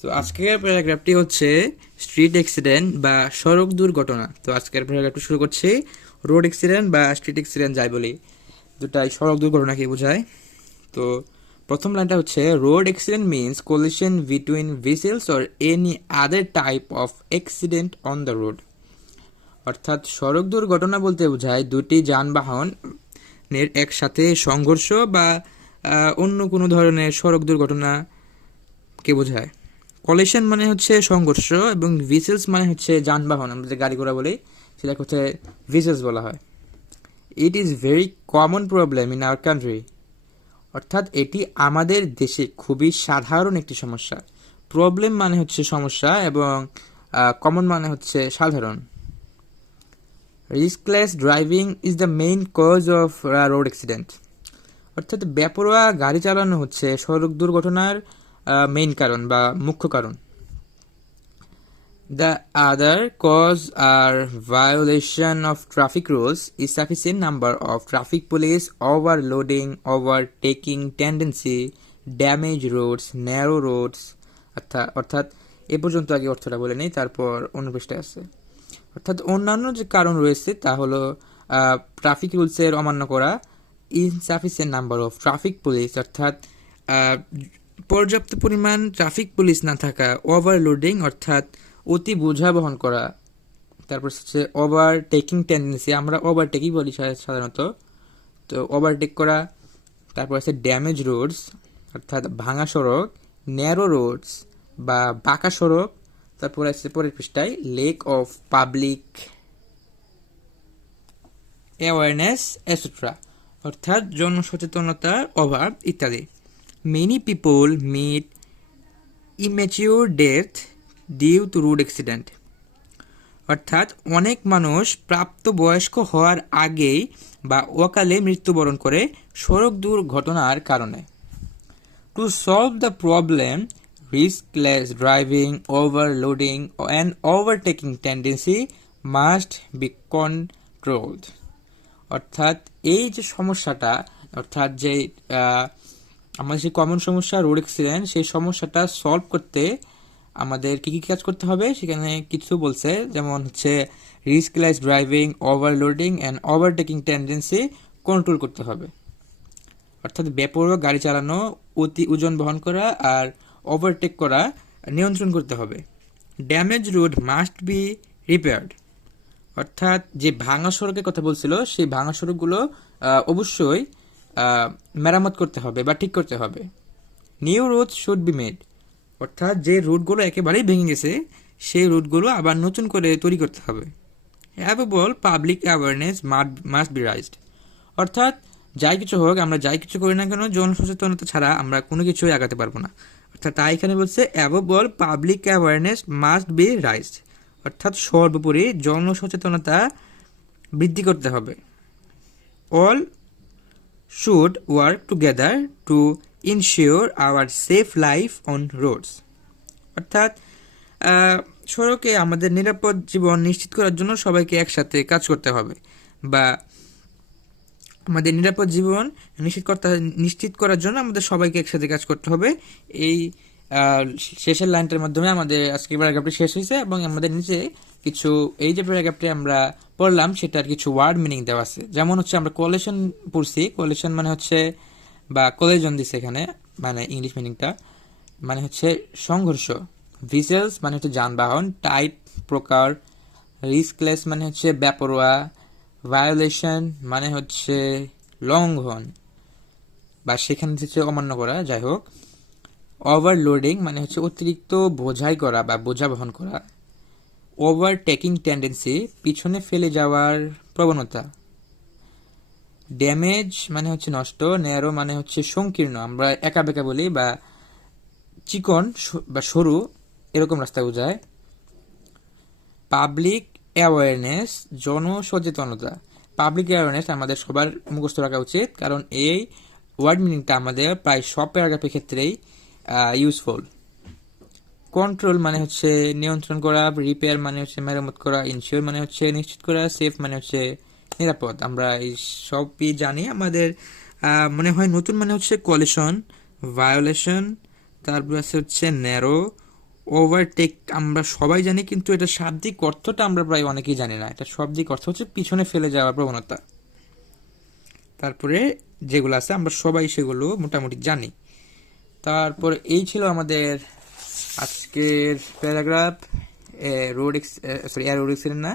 তো আজকের প্যারাগ্রাফটি হচ্ছে স্ট্রিট অ্যাক্সিডেন্ট বা সড়ক দুর্ঘটনা। তো আজকের প্যারাগ্রাফটি শুরু করছি। রোড অ্যাক্সিডেন্ট বা স্ট্রিট অ্যাক্সিডেন্ট যাই বলি, দুটাই সড়ক দুর্ঘটনাকে বোঝায়। তো প্রথম লাইনটা হচ্ছে road accident means collision between vessels or any other type of accident on the road. অর্থাৎ সড়ক দুর্ঘটনা বলতে বোঝায় দুটি যানবাহনের একসাথে সংঘর্ষ বা অন্য কোনো ধরনের সড়ক দুর্ঘটনাকে বোঝায়। কলিশন মানে হচ্ছে সংঘর্ষ এবং ভিসেলস মানে হচ্ছে যানবাহন, আমরা যে গাড়ি ঘোড়া বলি সেটা হচ্ছে ভিসেলস বলা হয়। It is very common problem in our country. অর্থাৎ এটি আমাদের দেশে খুবই সাধারণ একটি সমস্যা। প্রবলেম মানে হচ্ছে সমস্যা এবং কমন মানে হচ্ছে সাধারণ। Riskless driving is the main cause of road accident. অর্থাৎ বেপরোয়া গাড়ি চালানো হচ্ছে সড়ক দুর্ঘটনার মেইন কারণ বা মুখ্য কারণ। The other cause are violation of traffic rules, insufficient number of traffic police, overloading, overtaking tendency, damaged roads, narrow roads। অর্থাৎ এ পর্যন্ত আগে অর্থটা বলে নেই, তারপর অন্য পৃষ্ঠায় আছে। অর্থাৎ অন্যান্য যে কারণ রয়েছে তা হলো ট্রাফিক রুলসের অমান্য করা, insufficient number of traffic police অর্থাৎ পর্যাপ্ত পরিমাণ ট্রাফিক পুলিশ না থাকা, ওভারলোডিং অর্থাৎ অতি বোঝা বহন করা, তারপর হচ্ছে ওভারটেকিং টেন্ডেন্সি, আমরা ওভারটেকই বলি সাধারণত, তো ওভারটেক করা, তারপর আছে ড্যামেজ রোডস অর্থাৎ ভাঙা সড়ক, ন্যারো রোডস বা বাঁকা সড়ক, তারপর আছে পরের পৃষ্ঠায় lack of public awareness etcetera অর্থাৎ জনসচেতনতার অভাব ইত্যাদি। Many people meet immature death due to road accident. অর্থাৎ অনেক মানুষ প্রাপ্তবয়স্ক হওয়ার আগেই বা অকালে মৃত্যুবরণ করে সড়ক দুর্ঘটনার কারণে। To solve the problem, riskless driving, overloading and overtaking tendency must be controlled. অর্থাৎ এই যে সমস্যাটা, অর্থাৎ যে আমাদের যে কমন সমস্যা রোড অ্যাক্সিডেন্ট, সেই সমস্যাটা সলভ করতে আমাদের কি কি কাজ করতে হবে সেখানে কিছু বলছে, যেমন হচ্ছে riskless driving, overloading and overtaking tendency control করতে হবে। অর্থাৎ বেপরোয়া গাড়ি চালানো, অতি ওজন বহন করা আর ওভারটেক করা নিয়ন্ত্রণ করতে হবে। Damage road must be repaired. অর্থাৎ যে ভাঙা সড়কের কথা বলছিল সেই ভাঙা সড়কগুলো অবশ্যই মেরামত করতে হবে বা ঠিক করতে হবে। New road should be made. অর্থাৎ যে রুটগুলো একেবারেই ভেঙে গেছে সেই রুটগুলো আবার নতুন করে তৈরি করতে হবে। Available public awareness must be raised. অর্থাৎ যাই কিছু হোক, আমরা যাই কিছু করি না কেন, জনসচেতনতা ছাড়া আমরা কোনো কিছুই আগাতে পারবো না। অর্থাৎ তাই এখানে বলছে available public awareness must be raised. অর্থাৎ সর্বোপরি জনসচেতনতা বৃদ্ধি করতে হবে। All should work together to ensure our safe life on roads. অর্থাৎ সড়কে আমাদের নিরাপদ জীবন নিশ্চিত করার জন্য সবাইকে একসাথে কাজ করতে হবে, বা আমাদের নিরাপদ জীবন নিশ্চিত করার জন্য আমাদের সবাইকে একসাথে কাজ করতে হবে। এই শেষের লাইনটার মাধ্যমে আমাদের আজকের প্যারাগ্রাফটি শেষ হয়েছে এবং আমাদের নিচে কিছু এই যে প্যারাগ্রাফটি আমরা পড়লাম সেটার কিছু ওয়ার্ড মিনিং দেওয়া আছে। যেমন হচ্ছে আমরা কোলেশন পড়ছি, কোলেশন মানে হচ্ছে বা কোলেজন দিছে এখানে, মানে ইংলিশ মিনিংটা মানে হচ্ছে সংঘর্ষ। ভিসেলস মানে হচ্ছে যানবাহন, টাইপ প্রকার, রিস্কলেস মানে হচ্ছে বেপরোয়া, ভায়োলেশন মানে হচ্ছে লঙ্ঘন বা সেখানে হচ্ছে অমান্য করা, যাই হোক। ওভারলোডিং মানে হচ্ছে অতিরিক্ত বোঝাই করা বা বোঝা বহন করা। ওভারটেকিং টেন্ডেন্সি পিছনে ফেলে যাওয়ার প্রবণতা। ড্যামেজ মানে হচ্ছে নষ্ট, ন্যারো মানে হচ্ছে সংকীর্ণ, আমরা একা বেঁকা বলি, বা চিকন বা সরু এরকম রাস্তা বোঝায়। পাবলিক অ্যাওয়ারনেস জনসচেতনতা। পাবলিক অ্যাওয়ারনেস আমাদের সবার মুখস্থ রাখা উচিত, কারণ এই ওয়ার্ড মিনিংটা আমাদের প্রায় সব প্যারাগ্রাফের ক্ষেত্রেই ইউজফুল। কন্ট্রোল মানে হচ্ছে নিয়ন্ত্রণ করা, রিপেয়ার মানে হচ্ছে মেরামত করা, ইনশিওর মানে হচ্ছে নিশ্চিত করা, সেফ মানে হচ্ছে নিরাপদ। আমরা এই সবই জানি। আমাদের মনে হয় নতুন মানে হচ্ছে কলিশন, ভায়োলেশন, তারপর আছে হচ্ছে ন্যারো, ওভারটেক আমরা সবাই জানি, কিন্তু এটা শাব্দিক অর্থটা আমরা প্রায় অনেকেই জানি না। এটা শাব্দিক অর্থ হচ্ছে পিছনে ফেলে যাওয়ার প্রবণতা। তারপরে যেগুলো আছে আমরা সবাই সেগুলো মোটামুটি জানি। তারপর এই ছিল আমাদের আজকের প্যারাগ্রাফ। রোড অ্যাক্সিডেন্ট না,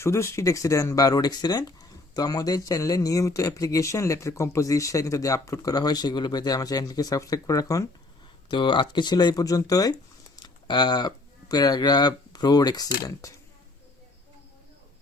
শুধু স্ট্রিট অ্যাক্সিডেন্ট বা রোড অ্যাক্সিডেন্ট। তো আমাদের চ্যানেলে নিয়মিত অ্যাপ্লিকেশন, লেটার কম্পোজিশন ইত্যাদি আপলোড করা হয়, সেগুলো পেতে আমার চ্যানেলটিকে সাবস্ক্রাইব করে রাখুন। তো আজকে ছিল এই পর্যন্তই প্যারাগ্রাফ রোড অ্যাক্সিডেন্ট।